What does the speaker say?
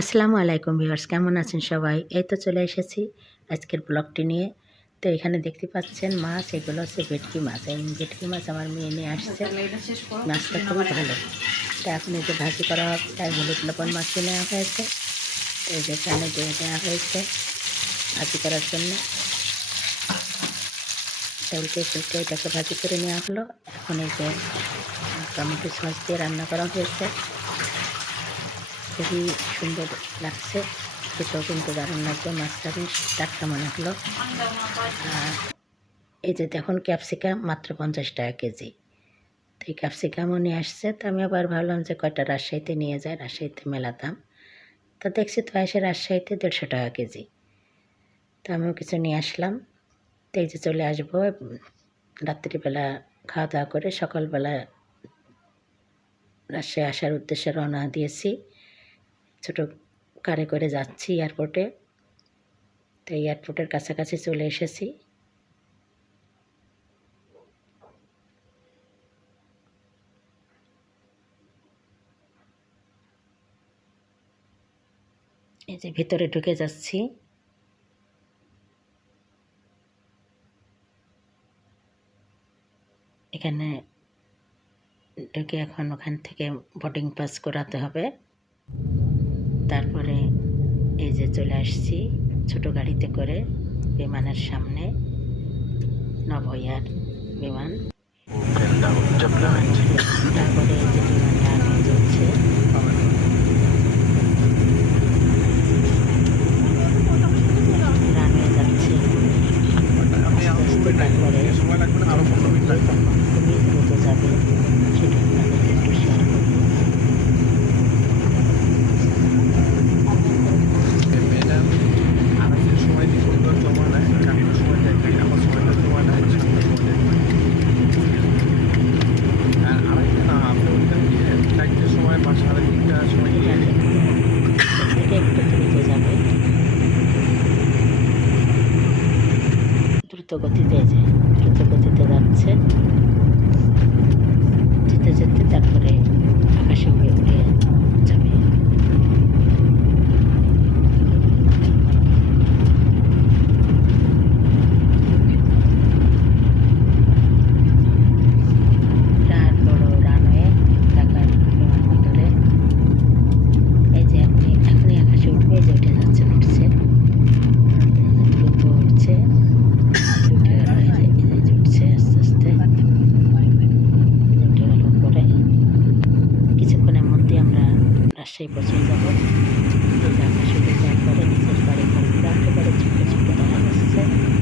আসসালামু আলাইকুম ভিউয়ার্স, কেমন আছেন সবাই? এই তো চলে এসেছি আজকের ব্লগটি নিয়ে। তো এখানে দেখতে পাচ্ছেন মাছ, এগুলো হচ্ছে ভেটকি মাছ। এই ভেটকি মাছ আমার মেয়ে নিয়ে আসছে। মাছটা খুবই ভালো। তো এখন এই যে ভাজি করা হবে তাই হলুদ লবণ মাছ নেওয়া হয়েছে। তো এই যে এখানে দিয়ে দেওয়া হয়েছে ভাজি করার জন্য। তো উল্টে উল্টে এটাকে ভাজি করে নেওয়া হলো। এখন এই যে টমেটো সস দিয়ে রান্না করা হয়েছে। খুবই সুন্দর লাগছে। খেতেও কিন্তু দারুণ লাগছে মাছটা বেশ টাটকা মনে হলো। আর এই যে দেখুন ক্যাপসিকাম, মাত্র পঞ্চাশ টাকা কেজি। তো এই ক্যাপসিকামও নিয়ে আসছে, তো আমি আবার ভাবলাম যে কয়টা রাজশাহীতে নিয়ে যায়, রাজশাহীতে মেলা দাম তো দেখছি তো এসে রাজশাহীতে দেড়শো টাকা কেজি। তো আমিও কিছু নিয়ে আসলাম। তো এই যে চলে আসব, রাত্রিবেলা খাওয়া দাওয়া করে সকালবেলা রাজশাহী আসার উদ্দেশ্যে রওনা দিয়েছি। ছোটো কারে করে যাচ্ছি এয়ারপোর্টে তো এয়ারপোর্টের কাছাকাছি চলে এসেছি। এই যে ভিতরে ঢুকে যাচ্ছি। এখানে ঢুকে এখন ওখান থেকে বোর্ডিং পাস করাতে হবে। তারপরে এই যে চলে আসছি ছোট গাড়িতে করে বিমানের সামনে নভয়ার বিমান। তারপরে এই যে বিমানটা আগে চলছে। রানওয়ে যাচ্ছে। তারপরে খুবই দ্রুত যাবে সেটা দ্রুত গতিতে যে দ্রুত গতিতে যাচ্ছে। পছন্দ হয় এই যে আমার সাথে একবারে নিচের বাড়ি রাত্রেবারে ছোটো ছোটো টাকা হচ্ছে